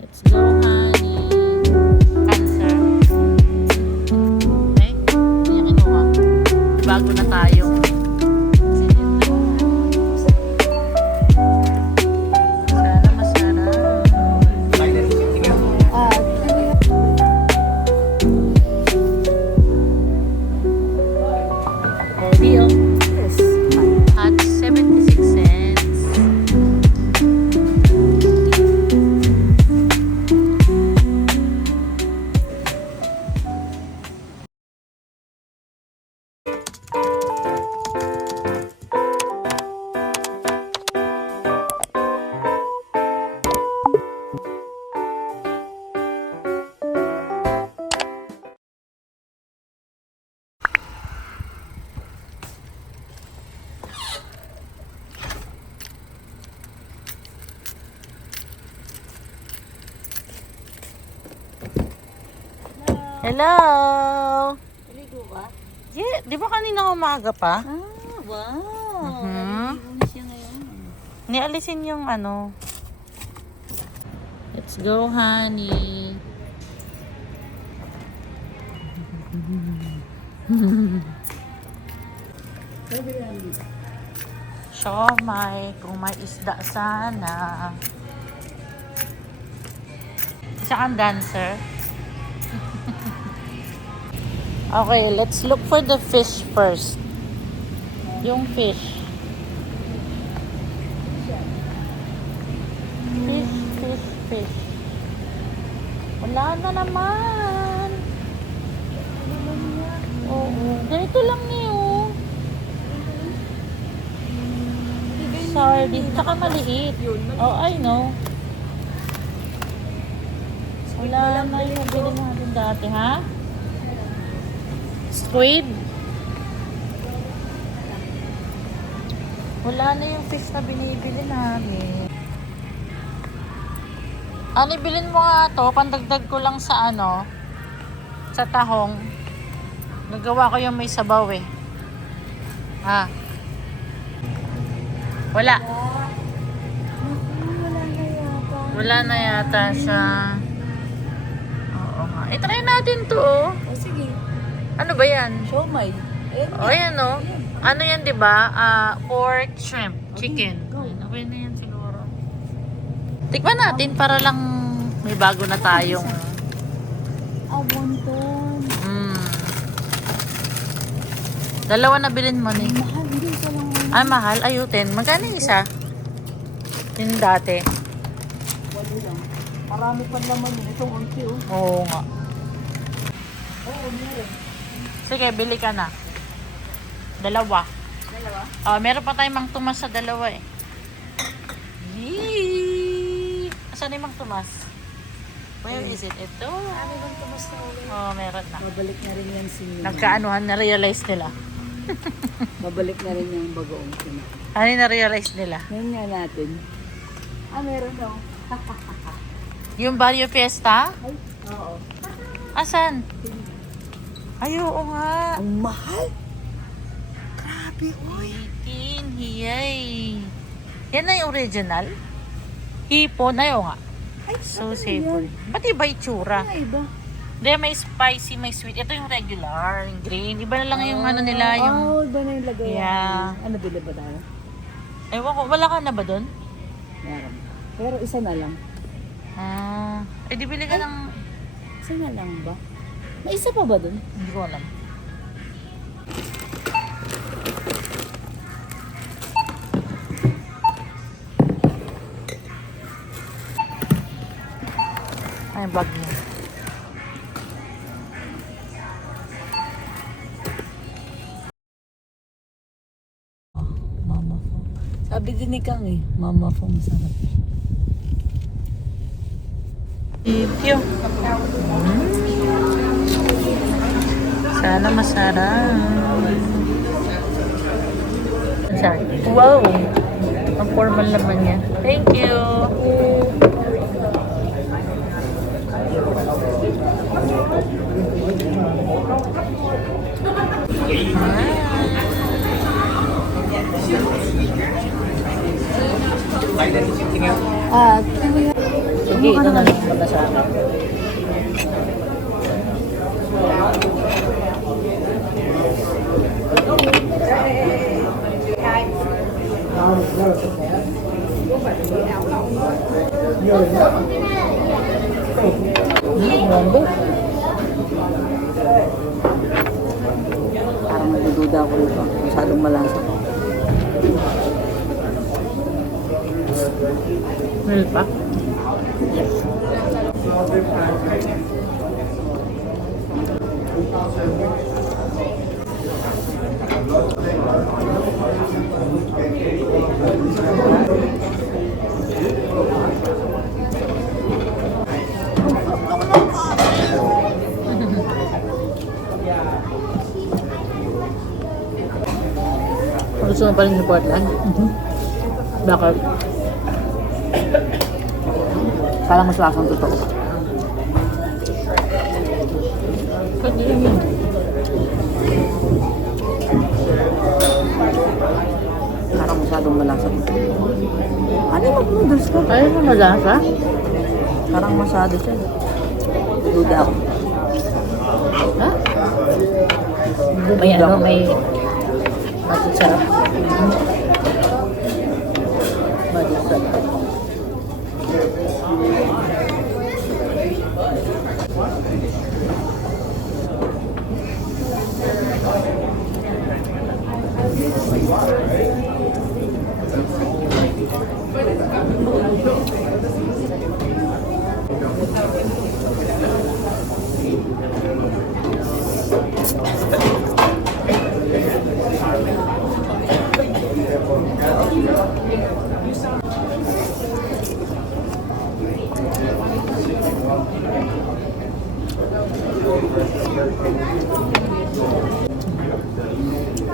Let's go, honey. Cancer. Okay? Hindi niya kinuha. Bago na tayo. Sana masarap. Deal. At 76 cents. Hello! Naligo ka? Yeah, di ba kanina umaga pa? Wow! Mhm. Naligo na siya ngayon. Nialisin yung ano. Let's go, honey. Siomay, kung may isda sana. Isa kang dancer. Okay, let's look for the fish first. Yung fish. Fish. Wala na naman. Oo. Ganito lang niyo. Sardine. Tsaka maliit. Oh, I know. Wala na yung nabili natin dati, ha? Squid. Wala na yung fish na binibili namin. Ano, bilhin mo nga to. Pandagdag ko lang sa ano, sa tahong. Nagawa ko yung may sabaw eh. Ha? Wala. Wala na yata siya. Oo nga. I-try natin to. Oh. O sige, Ano ba yan? siomay. Ayan O, ayan o. Ano yan, di ba? Pork, shrimp, chicken. go. Okay na yan siguro. Tikman natin para lang may bago na tayong... wonton. Dalawa na bilhin mo ni. Mahal, hindi ka lang. Ay, mahal. Ayutin. Magkano yung isa? Yung dati. Walo lang. Marami pa naman yun. Itong unti oh. Oo nga. Oo, meron. Sige, bili ka na. Dalawa. Dalawa? Meron pa tayong Mang Tomas sa dalawa eh. Yee! Asan yung Mang Tomas? Where is it? Ito. Ano bang tumas na ulit? Meron na. Babalik na rin yan si Nagkaanuhan na realize nila. Babalik na rin yung bagoong sina. Ano na realize nila? Ngayon nga natin. Meron daw. Yung Barrio Fiesta? Ay, oo. Asan? Ay, oo nga. Ang mahal. Grabe, oy. 18, hiyay. Yan na yung original? Hipon, ay oo nga. Ay, So ano savory. yan? Ba't iba itsura? Ano iba? Hindi, may spicy, may sweet. Ito yung regular, yung green. Iba na lang yung ano nila, yung... iba na yung lagay. Yeah. Ano, bili ba tayo? Ewan ko, wala ka na ba doon? Meron. Pero isa na lang. Di bili ka ng... Isa na lang ba? May isa pa ba dun? Hindi ko alam. Ay, bag mo. Mama Fong. Sabi din ni Kang eh, Mama Fong sarap. Thank you. Sana masarap. Wow! Ang formal naman niya. Thank you. Ah, Sige, ito na lang. Wala sa akin. Mambo. Parang nagdududa ako nito. Masyadong malasa. Meron pa? Gusto mo pa rin sa Portland? Bakit? Parang mas lasang totoo. Pwede rin yun. Parang masyadong malasa. Ano yung mag-noodles ka? Ayaw mo malasa? Parang masyado siya. Duda ako. Ha? May ano, may masasarap. Masasarap.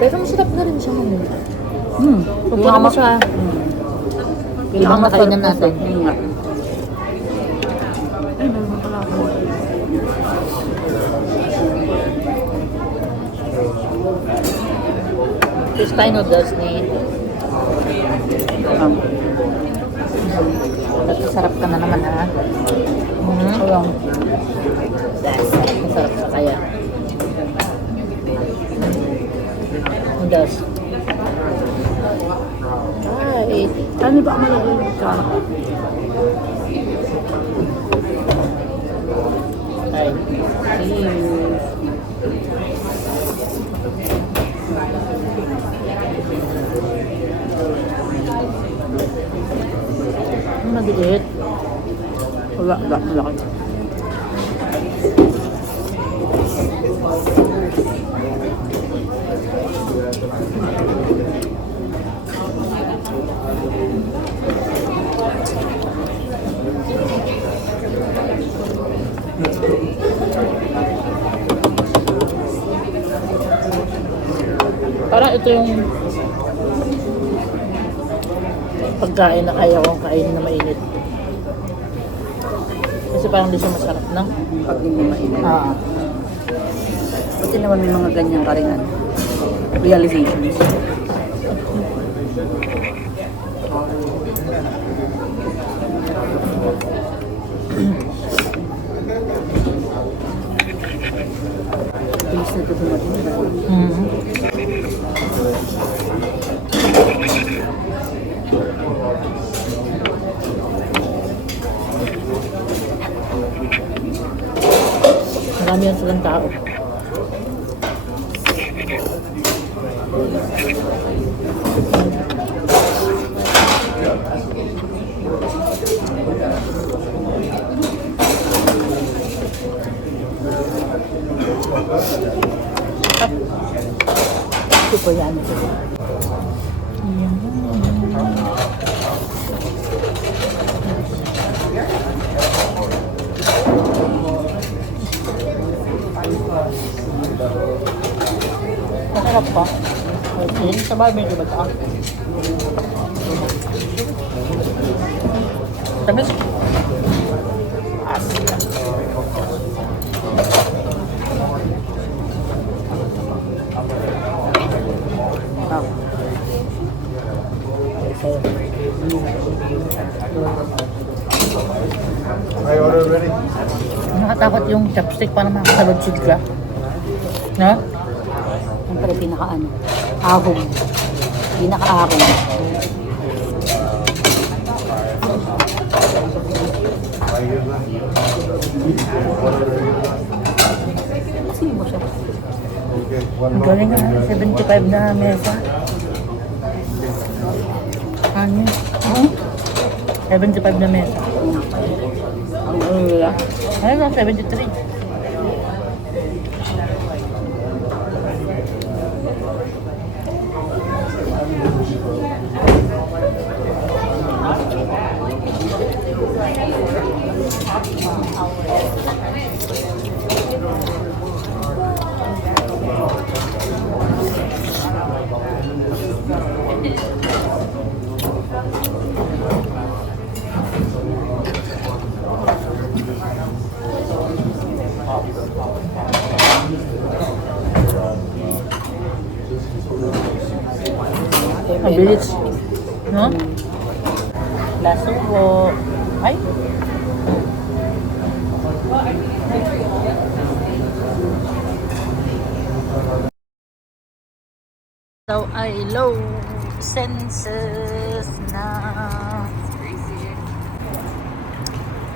Pero masarap na rin siya ngayon. Pupunta mo siya. Kailangan nakainan natin. Yun nga. Ay, meron pala ako. Fish pie noodles ni... Sarap ka na naman ha. Ayun. Masarap ka kaya. Noodles. Ay, Ano ba ang malaki yung kara? ay. Maliit. Wala, malaki. Parang ito yung pagkain na kaya kong kainin na mainit. Kasi parang di siya masarap na. Pag hindi mainit. Ah. Buti naman may mga ganyang karingan. Realizations. Please na ito dumating. Marami yan silang tao. Ito po yan. Masarap pa. Okay, sa barbecue ba ito? Tamis? I ordered Nakatakot yung chopstick para makasalod-sud ka. No? Siyempre, pinaka-ano, ahong. Pinaka-ahong. Kasi mo siya. Ang galing nga, 75 na mesa. Ano? 75 na mesa. Ang nila. Ayun lang, 73. Mabilis. No? Laso po. Ay. So ay low senses na.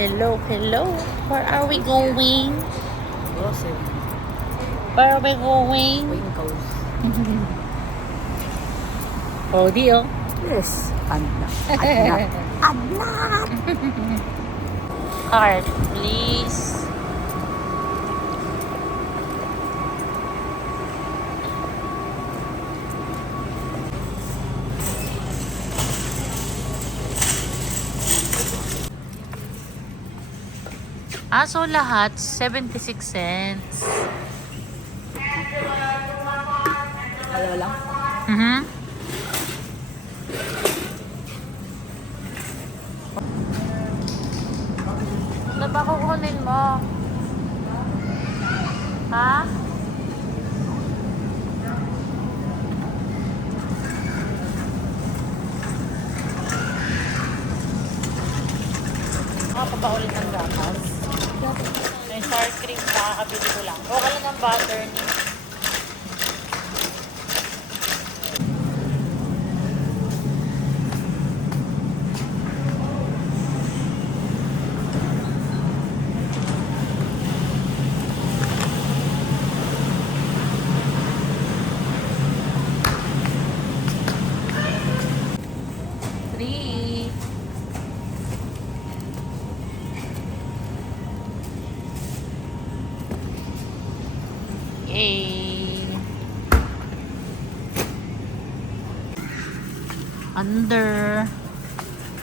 Hello, hello. Where are we going? Gossip. Where are we going? Winkles. Oh, di oh. Yes. Adnat. Card, please. So lahat 76 cents. Ayaw lang. Mhm. Ano ba kukunin mo? Ha? Pa ba ulit ang gatas? May sour cream, nakakabili ko lang. O ka lang ng butter ni. Three. Yay!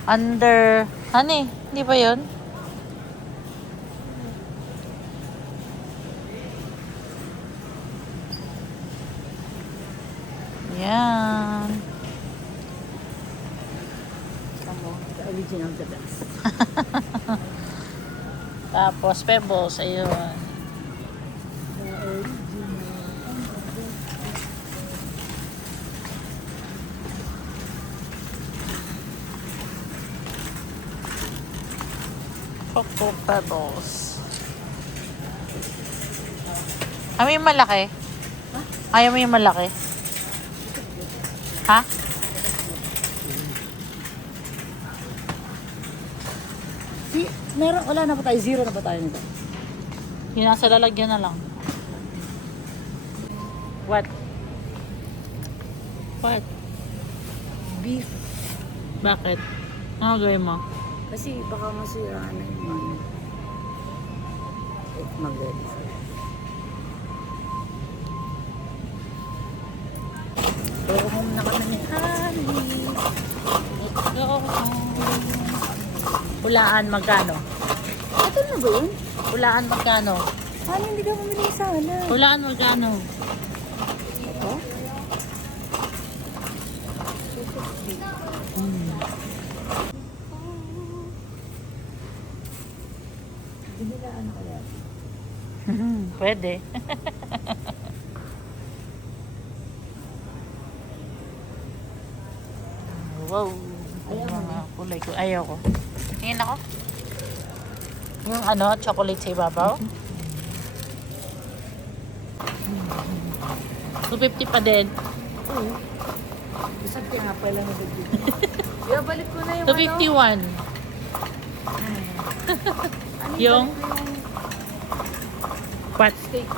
Under. Honey, hindi ba yun? Yan. The original, the best. Tapos pebbles, ayun. Cocoa pebbles. Ayaw mo yung malaki? Ayaw mo yung malaki? Ha? Wala na ba tayo? Zero na ba tayo nito? Yung nasa lalagyan na lang. What? What? Beef. Bakit? Ano gawin mo? Kasi baka masira na yung ano. Mag-ready. Go home na kami ni Honey. Let's go home. Hulaan magkano? Ito na ba yun? Hulaan magkano? Ano hindi ka bumili sana? Hulaan magkano? Ito? Binilaan ko yan. Pwede. Wow. Ayaw mga kulay ko. Ayaw ko. Tingin ako. Yung ano, chocolate sa ibabaw. 250 pa din. Isang tinapay lang na dito. Balik ko na yung 251. Yung what? steak.